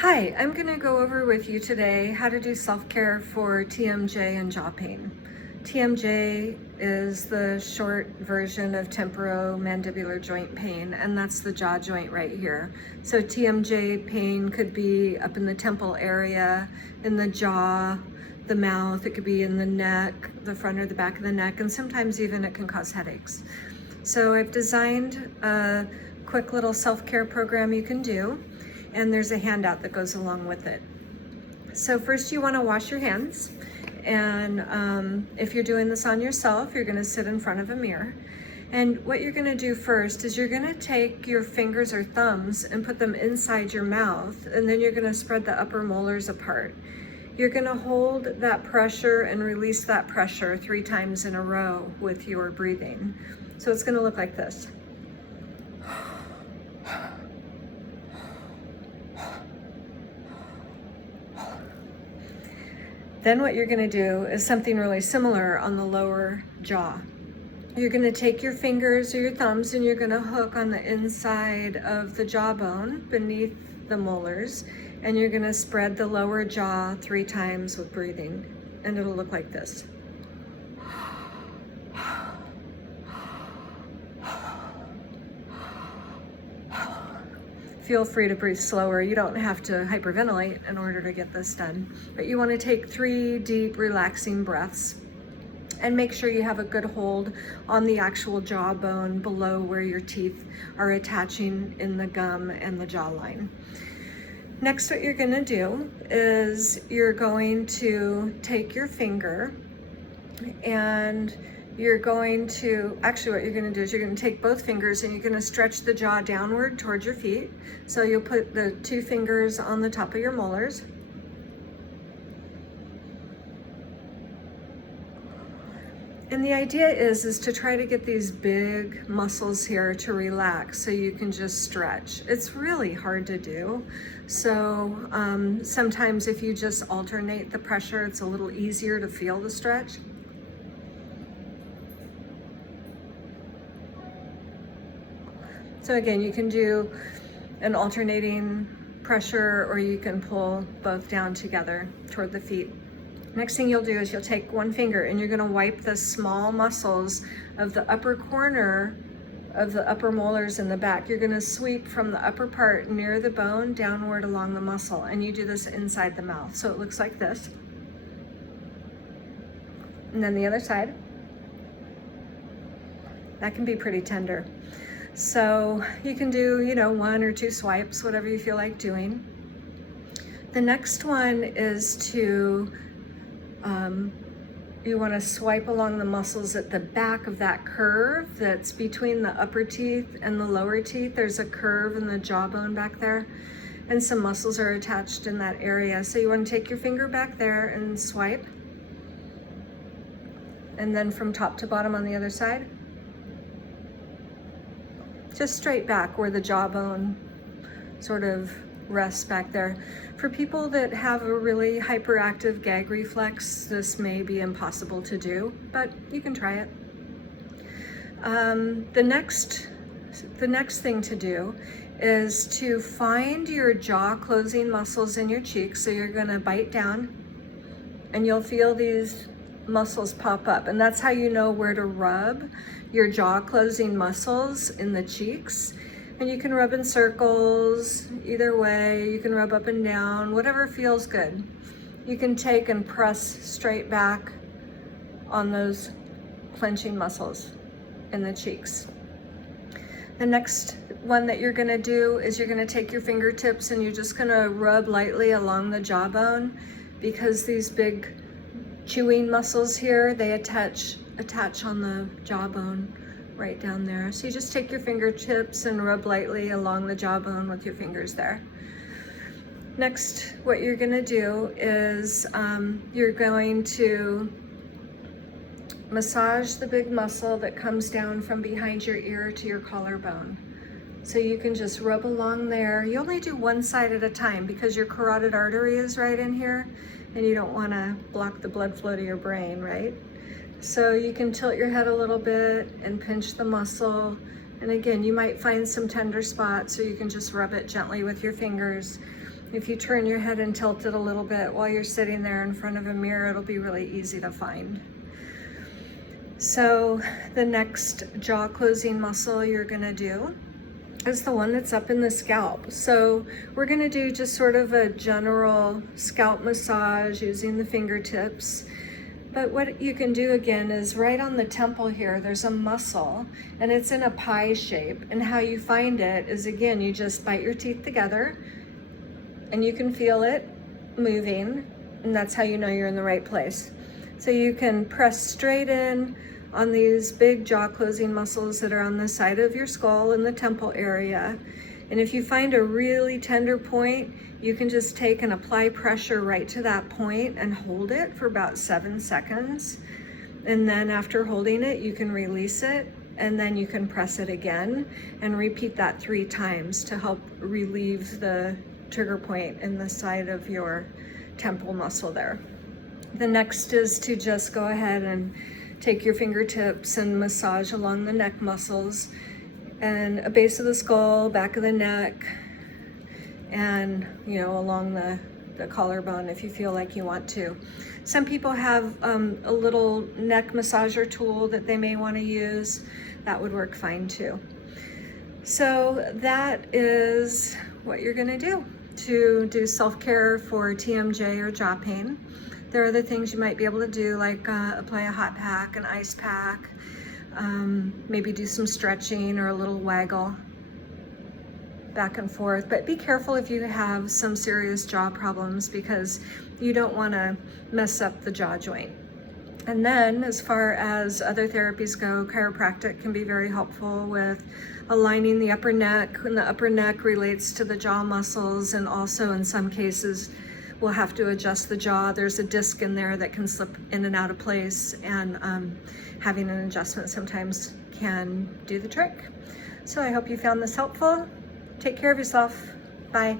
Hi, I'm going to go over with you today how to do self-care for TMJ and jaw pain. TMJ is the short version of temporomandibular joint pain, and that's the jaw joint right here. So TMJ pain could be up in the temple area, in the jaw, the mouth, it could be in the neck, the front or the back of the neck, and sometimes even it can cause headaches. So I've designed a quick little self-care program you can do, and there's a handout that goes along with it. So first you want to wash your hands, and if you're doing this on yourself, you're going to sit in front of a mirror. And what you're going to do first is you're going to take your fingers or thumbs and put them inside your mouth, and then you're going to spread the upper molars apart. You're going to hold that pressure and release that pressure 3 times in a row with your breathing. So it's going to look like this. Then what you're going to do is something really similar on the lower jaw. You're going to take your fingers or your thumbs and you're going to hook on the inside of the jawbone beneath the molars, and you're going to spread the lower jaw 3 times with breathing, and it'll look like this. Feel free to breathe slower. You don't have to hyperventilate in order to get this done. But you want to take 3 deep, relaxing breaths and make sure you have a good hold on the actual jawbone below where your teeth are attaching in the gum and the jawline. Next, what you're going to do is you're going to take your finger and you're going to, actually what you're going to do is you're going to take both fingers and you're going to stretch the jaw downward towards your feet. So you'll put the 2 fingers on the top of your molars. And the idea is to try to get these big muscles here to relax so you can just stretch. It's really hard to do. So sometimes if you just alternate the pressure, it's a little easier to feel the stretch. So again, you can do an alternating pressure or you can pull both down together toward the feet. Next thing you'll do is you'll take 1 finger and you're gonna wipe the small muscles of the upper corner of the upper molars in the back. You're gonna sweep from the upper part near the bone downward along the muscle, and you do this inside the mouth. So it looks like this. And then the other side. That can be pretty tender. So you can do, 1 or 2 swipes, whatever you feel like doing. The next one is to, you want to swipe along the muscles at the back of that curve that's between the upper teeth and the lower teeth. There's a curve in the jawbone back there, and some muscles are attached in that area. So you want to take your finger back there and swipe. And then from top to bottom on the other side. Just straight back where the jawbone sort of rests back there. For people that have a really hyperactive gag reflex, this may be impossible to do, but you can try it. The next thing to do is to find your jaw closing muscles in your cheeks. So you're gonna bite down and you'll feel these muscles pop up, and that's how you know where to rub your jaw closing muscles in the cheeks. And you can rub in circles either way. You can rub up and down, whatever feels good. You can take and press straight back on those clenching muscles in the cheeks. The next one that you're going to do is you're going to take your fingertips and you're just going to rub lightly along the jawbone, because these big chewing muscles here, they attach on the jawbone right down there. So you just take your fingertips and rub lightly along the jawbone with your fingers there. Next, what you're gonna do is you're going to massage the big muscle that comes down from behind your ear to your collarbone. So you can just rub along there. You only do 1 side at a time because your carotid artery is right in here and you don't wanna block the blood flow to your brain, right? So you can tilt your head a little bit and pinch the muscle. And again, you might find some tender spots, so you can just rub it gently with your fingers. If you turn your head and tilt it a little bit while you're sitting there in front of a mirror, it'll be really easy to find. So the next jaw closing muscle you're gonna do is the one that's up in the scalp. So we're gonna do just sort of a general scalp massage using the fingertips. But what you can do again is right on the temple here, there's a muscle and it's in a pie shape. And how you find it is, again, you just bite your teeth together and you can feel it moving, and that's how you know you're in the right place. So you can press straight in on these big jaw closing muscles that are on the side of your skull in the temple area. And if you find a really tender point, you can just take and apply pressure right to that point and hold it for about 7 seconds. And then after holding it, you can release it, and then you can press it again and repeat that 3 times to help relieve the trigger point in the side of your temple muscle there. The next is to just go ahead and take your fingertips and massage along the neck muscles and a base of the skull, back of the neck, and along the collarbone if you feel like you want to. Some people have a little neck massager tool that they may want to use. That would work fine too. So that is what you're going to do self-care for TMJ or jaw pain. There are other things you might be able to do, like apply a hot pack, an ice pack, maybe do some stretching or a little waggle back and forth. But be careful if you have some serious jaw problems, because you don't want to mess up the jaw joint. And then as far as other therapies go, chiropractic can be very helpful with aligning the upper neck, and the upper neck relates to the jaw muscles, and also in some cases we'll have to adjust the jaw. There's a disc in there that can slip in and out of place, and having an adjustment sometimes can do the trick. So I hope you found this helpful. Take care of yourself. Bye.